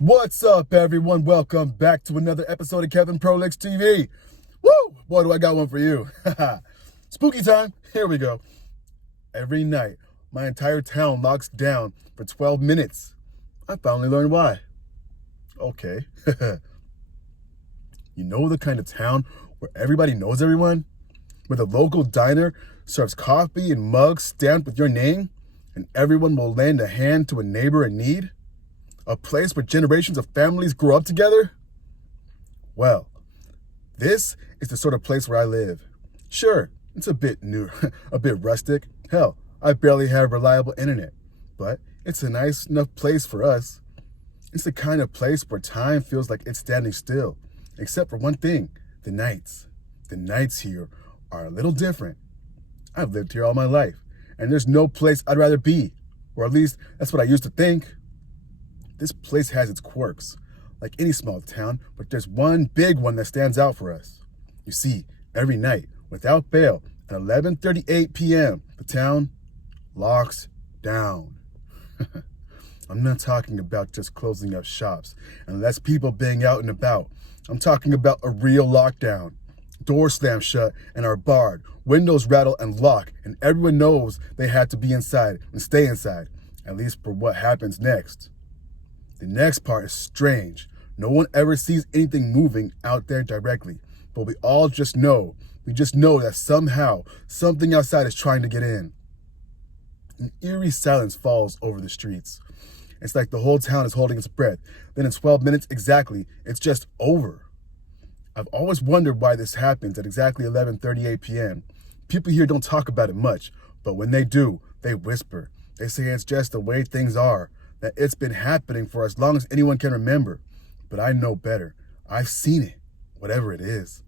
What's up, everyone? Welcome back to another episode of Kevin Prolix TV. Woo! Boy, do I got one for you. Spooky time. Here we go. Every night, my entire town locks down for 12 minutes. I finally learned why. Okay. You know the kind of town where everybody knows everyone? Where the local diner serves coffee in mugs stamped with your name, and everyone will lend a hand to a neighbor in need? A place where generations of families grew up together? Well, this is the sort of place where I live. Sure, it's a bit new, a bit rustic. Hell, I barely have reliable internet, but it's a nice enough place for us. It's the kind of place where time feels like it's standing still, except for one thing, the nights. The nights here are a little different. I've lived here all my life, and there's no place I'd rather be, or at least that's what I used to think. This place has its quirks, like any small town, but there's one big one that stands out for us. You see, every night, without fail, at 11:38 p.m., the town locks down. I'm not talking about just closing up shops and less people being out and about. I'm talking about a real lockdown. Doors slam shut and are barred, windows rattle and lock, and everyone knows they had to be inside and stay inside, at least for what happens next. The next part is strange. No one ever sees anything moving out there directly, but we just know that somehow something outside is trying to get in. An eerie silence falls over the streets. It's like the whole town is holding its breath. Then in 12 minutes exactly, it's just over. I've always wondered why this happens at exactly 11:38 p.m. People here don't talk about it much, but when they do, they whisper. They say it's just the way things are, that it's been happening for as long as anyone can remember. But I know better. I've seen it, whatever it is.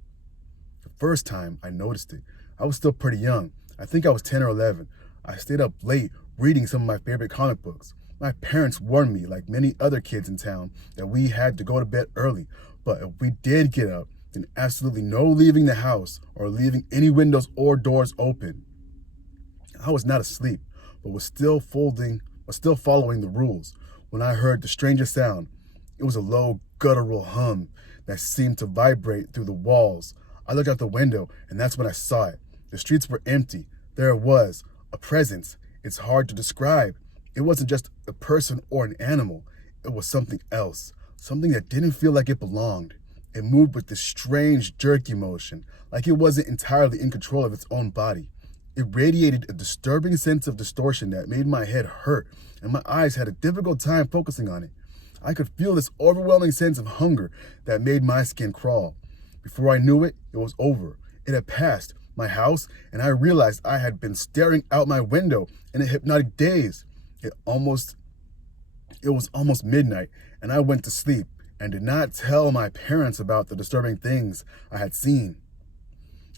The first time I noticed it, I was still pretty young. I think I was 10 or 11. I stayed up late reading some of my favorite comic books. My parents warned me, like many other kids in town, that we had to go to bed early. But if we did get up, then absolutely no leaving the house or leaving any windows or doors open. I was not asleep, but was still following the rules when I heard the strangest sound. It was a low, guttural hum that seemed to vibrate through the walls. I looked out the window, and that's when I saw it. The streets were empty. There it was, a presence. It's hard to describe. It wasn't just a person or an animal. It was something else, something that didn't feel like it belonged. It moved with this strange, jerky motion, like it wasn't entirely in control of its own body. It radiated a disturbing sense of distortion that made my head hurt, and my eyes had a difficult time focusing on it. I could feel this overwhelming sense of hunger that made my skin crawl. Before I knew it, it was over. It had passed my house, and I realized I had been staring out my window in a hypnotic daze. It was almost midnight, and I went to sleep and did not tell my parents about the disturbing things I had seen.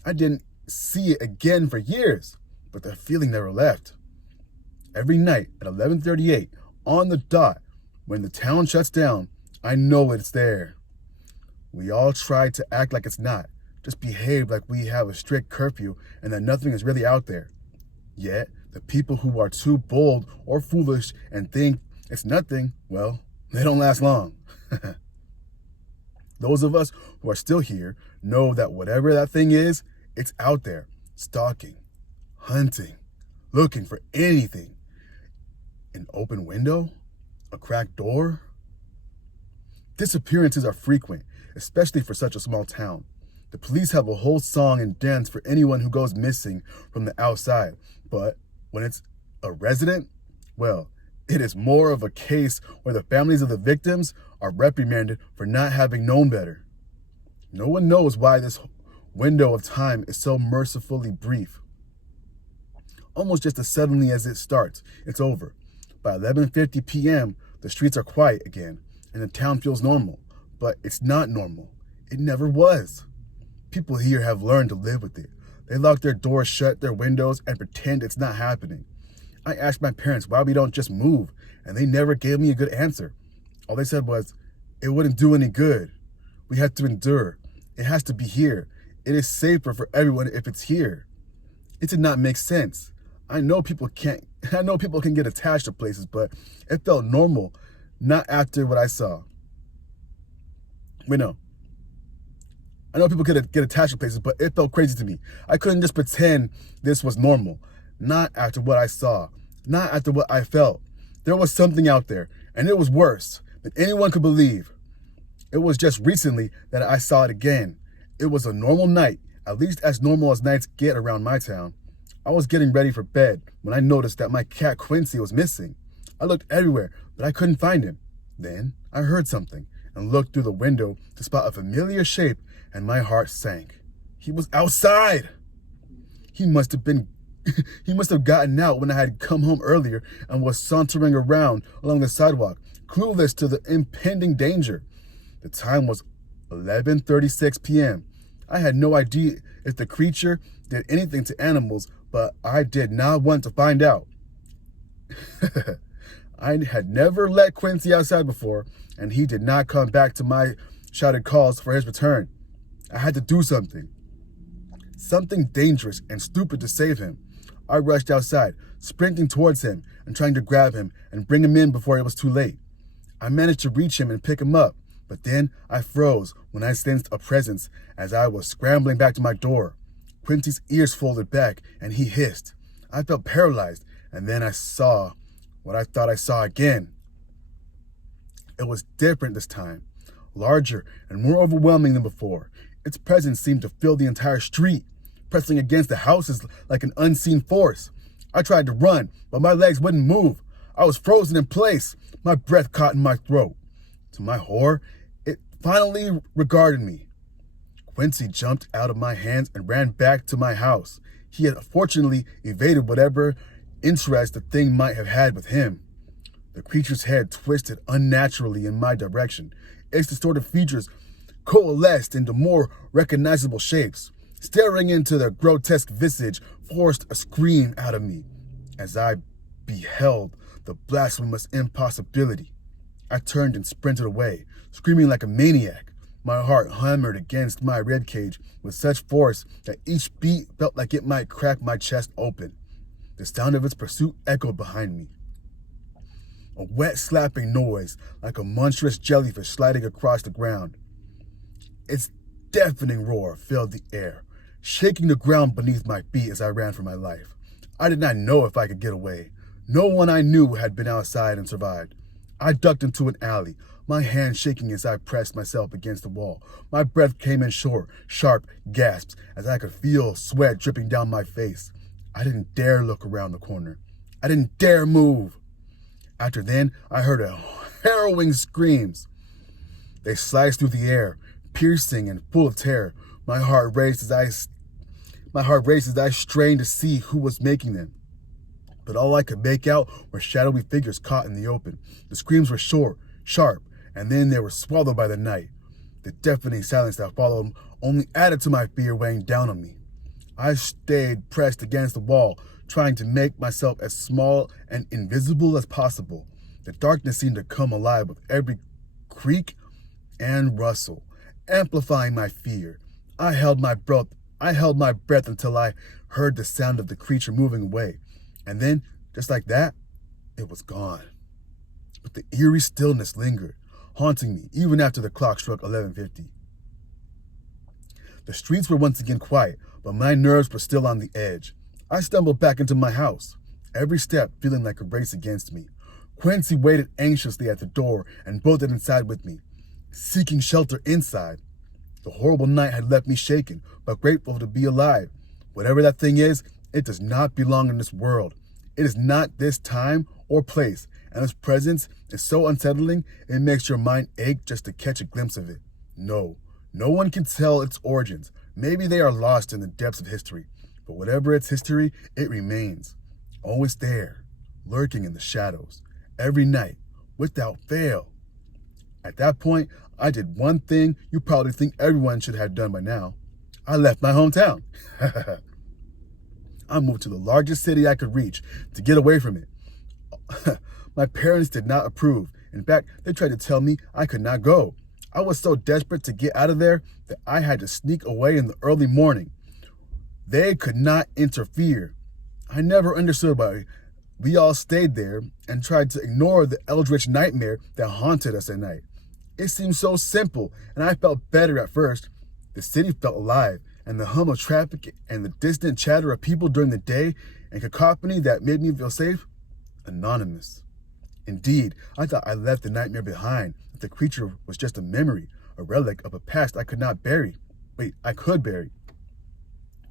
I didn't see it again for years, but the feeling never left. Every night at 11:38, on the dot, when the town shuts down, I know it's there. We all try to act like it's not, just behave like we have a strict curfew and that nothing is really out there. Yet, the people who are too bold or foolish and think it's nothing, well, they don't last long. Those of us who are still here know that whatever that thing is, it's out there, stalking, hunting, looking for anything. An open window? A cracked door? Disappearances are frequent, especially for such a small town. The police have a whole song and dance for anyone who goes missing from the outside. But when it's a resident, well, it is more of a case where the families of the victims are reprimanded for not having known better. No one knows why this window of time is so mercifully brief. Almost just as suddenly as it starts, it's over. By 11:50 p.m., the streets are quiet again, and the town feels normal. But it's not normal. It never was. People here have learned to live with it. They lock their doors shut, their windows, and pretend it's not happening. I asked my parents why we don't just move, and they never gave me a good answer. All they said was, it wouldn't do any good. We have to endure. It has to be here. It is safer for everyone if it's here. It did not make sense. I know people can get attached to places, but it felt normal, not after what I saw. Wait, no. I know people get attached to places, but it felt crazy to me. I couldn't just pretend this was normal. Not after what I saw. Not after what I felt. There was something out there, and it was worse than anyone could believe. It was just recently that I saw it again. It was a normal night, at least as normal as nights get around my town. I was getting ready for bed when I noticed that my cat Quincy was missing. I looked everywhere, but I couldn't find him. Then I heard something and looked through the window to spot a familiar shape, and my heart sank. He was outside. He must have gotten out when I had come home earlier and was sauntering around along the sidewalk, clueless to the impending danger. The time was 11:36 p.m. I had no idea if the creature did anything to animals, but I did not want to find out. I had never let Quincy outside before, and he did not come back to my shouted calls for his return. I had to do something. Something dangerous and stupid to save him. I rushed outside, sprinting towards him and trying to grab him and bring him in before it was too late. I managed to reach him and pick him up, but then I froze when I sensed a presence as I was scrambling back to my door. Quincy's ears folded back and he hissed. I felt paralyzed, and then I saw what I thought I saw again. It was different this time, larger and more overwhelming than before. Its presence seemed to fill the entire street, pressing against the houses like an unseen force. I tried to run, but my legs wouldn't move. I was frozen in place, my breath caught in my throat. To my horror, it finally regarded me. Quincy jumped out of my hands and ran back to my house. He had fortunately evaded whatever interest the thing might have had with him. The creature's head twisted unnaturally in my direction. Its distorted features coalesced into more recognizable shapes. Staring into the grotesque visage forced a scream out of me as I beheld the blasphemous impossibility. I turned and sprinted away, screaming like a maniac. My heart hammered against my ribcage with such force that each beat felt like it might crack my chest open. The sound of its pursuit echoed behind me. A wet slapping noise like a monstrous jellyfish sliding across the ground. Its deafening roar filled the air, shaking the ground beneath my feet as I ran for my life. I did not know if I could get away. No one I knew had been outside and survived. I ducked into an alley, my hand shaking as I pressed myself against the wall. My breath came in short, sharp gasps as I could feel sweat dripping down my face. I didn't dare look around the corner. I didn't dare move. After then, I heard harrowing screams. They sliced through the air, piercing and full of terror. My heart raced as I strained to see who was making them. But all I could make out were shadowy figures caught in the open. The screams were short, sharp, and then they were swallowed by the night. The deafening silence that followed only added to my fear weighing down on me. I stayed pressed against the wall, trying to make myself as small and invisible as possible. The darkness seemed to come alive with every creak and rustle, amplifying my fear. I held my breath until I heard the sound of the creature moving away. And then, just like that, it was gone. But the eerie stillness lingered, haunting me even after the clock struck 11:50. The streets were once again quiet, but my nerves were still on the edge. I stumbled back into my house, every step feeling like a race against me. Quincy waited anxiously at the door and bolted inside with me, seeking shelter inside. The horrible night had left me shaken, but grateful to be alive. Whatever that thing is, it does not belong in this world. It is not this time or place, and its presence is so unsettling it makes your mind ache just to catch a glimpse of it. No one can tell its origins. Maybe they are lost in the depths of history, but whatever its history, it remains. Always there, lurking in the shadows, every night, without fail. At that point, I did one thing you probably think everyone should have done by now. I left my hometown. I moved to the largest city I could reach to get away from it. My parents did not approve. In fact, they tried to tell me I could not go. I was so desperate to get out of there that I had to sneak away in the early morning. They could not interfere. I never understood why we all stayed there and tried to ignore the eldritch nightmare that haunted us at night. It seemed so simple, and I felt better at first. The city felt alive, and the hum of traffic and the distant chatter of people during the day and cacophony that made me feel safe, anonymous. Indeed, I thought I left the nightmare behind, that the creature was just a memory, a relic of a past I could not bury. I could bury.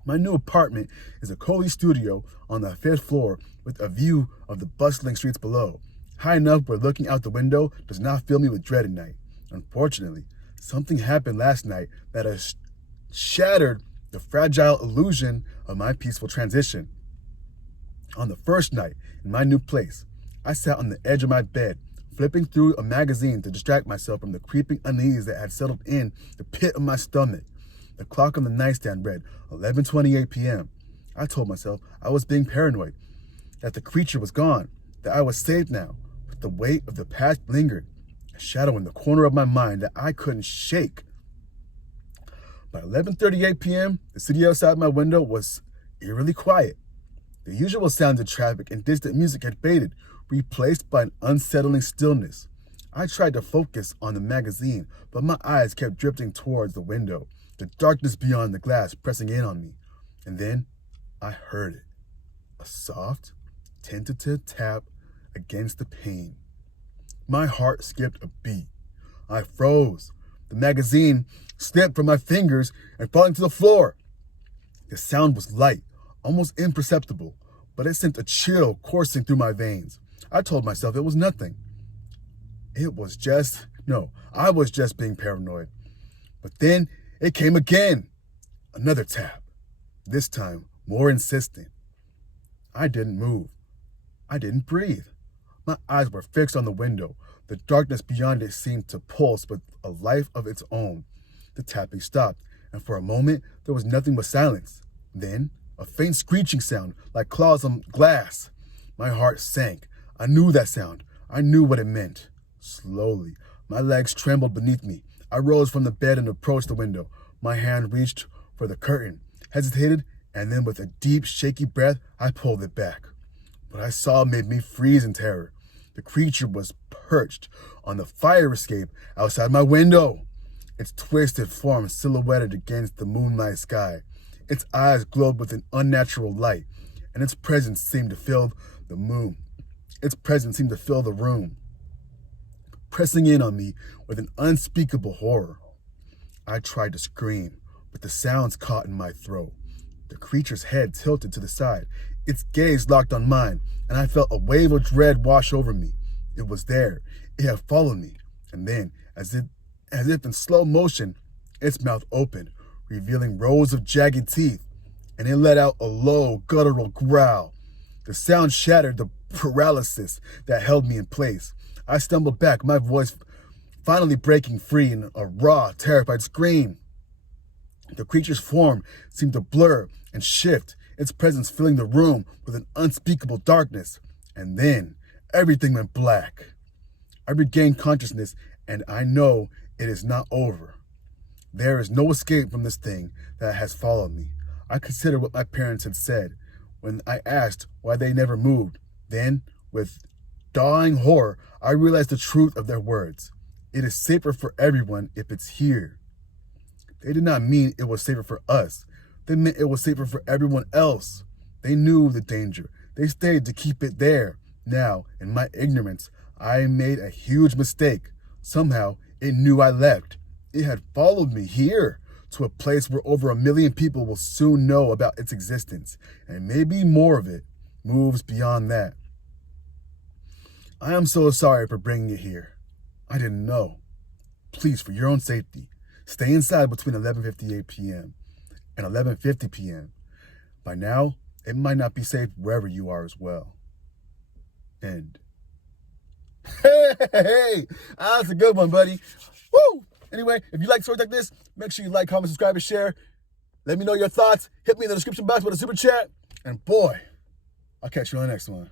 My new apartment is a cozy studio on the 5th floor with a view of the bustling streets below, high enough where looking out the window does not fill me with dread at night. Unfortunately, something happened last night that has shattered the fragile illusion of my peaceful transition. On the first night in my new place, I sat on the edge of my bed, flipping through a magazine to distract myself from the creeping unease that had settled in the pit of my stomach. The clock on the nightstand read 11:28 p.m. I told myself I was being paranoid, that the creature was gone, that I was safe now, but the weight of the past lingered, a shadow in the corner of my mind that I couldn't shake. By 11:38 p.m., the city outside my window was eerily quiet. The usual sounds of traffic and distant music had faded, replaced by an unsettling stillness. I tried to focus on the magazine, but my eyes kept drifting towards the window, the darkness beyond the glass pressing in on me. And then I heard it. A soft, tentative tap against the pane. My heart skipped a beat. I froze. The magazine slipped from my fingers and falling to the floor. The sound was light, almost imperceptible, but it sent a chill coursing through my veins. I told myself it was nothing. I was just being paranoid. But then it came again. Another tap. This time, more insistent. I didn't move. I didn't breathe. My eyes were fixed on the window. The darkness beyond it seemed to pulse with a life of its own. The tapping stopped, and for a moment, there was nothing but silence. Then, a faint screeching sound, like claws on glass. My heart sank. I knew that sound. I knew what it meant. Slowly, my legs trembled beneath me. I rose from the bed and approached the window. My hand reached for the curtain, hesitated, and then with a deep, shaky breath, I pulled it back. What I saw made me freeze in terror. The creature was perched on the fire escape outside my window, its twisted form silhouetted against the moonlight sky. Its eyes glowed with an unnatural light, and its presence seemed to fill the room, pressing in on me with an unspeakable horror. I tried to scream, but the sounds caught in my throat. The creature's head tilted to the side, its gaze locked on mine, and I felt a wave of dread wash over me. It was there. It had followed me, and then, as if in slow motion, its mouth opened, revealing rows of jagged teeth, and it let out a low, guttural growl. The sound shattered the paralysis that held me in place. I stumbled back, my voice finally breaking free in a raw, terrified scream. The creature's form seemed to blur and shift, its presence filling the room with an unspeakable darkness. And then everything went black. I regained consciousness, and I know it is not over. There is no escape from this thing that has followed me. I considered what my parents had said when I asked why they never moved. Then, with dawning horror, I realized the truth of their words. It is safer for everyone if it's here. They did not mean it was safer for us. They meant it was safer for everyone else. They knew the danger. They stayed to keep it there. Now, in my ignorance, I made a huge mistake. Somehow, it knew I left. It had followed me here, to a place where over 1 million people will soon know about its existence, and maybe more of it moves beyond that. I am so sorry for bringing it here. I didn't know. Please, for your own safety, stay inside between 11:58 p.m. and 11:50 p.m. By now, it might not be safe wherever you are as well. End. Hey, that's a good one, buddy. Woo! Anyway, if you like stories like this, make sure you like, comment, subscribe, and share. Let me know your thoughts. Hit me in the description box with a super chat. And boy, I'll catch you on the next one.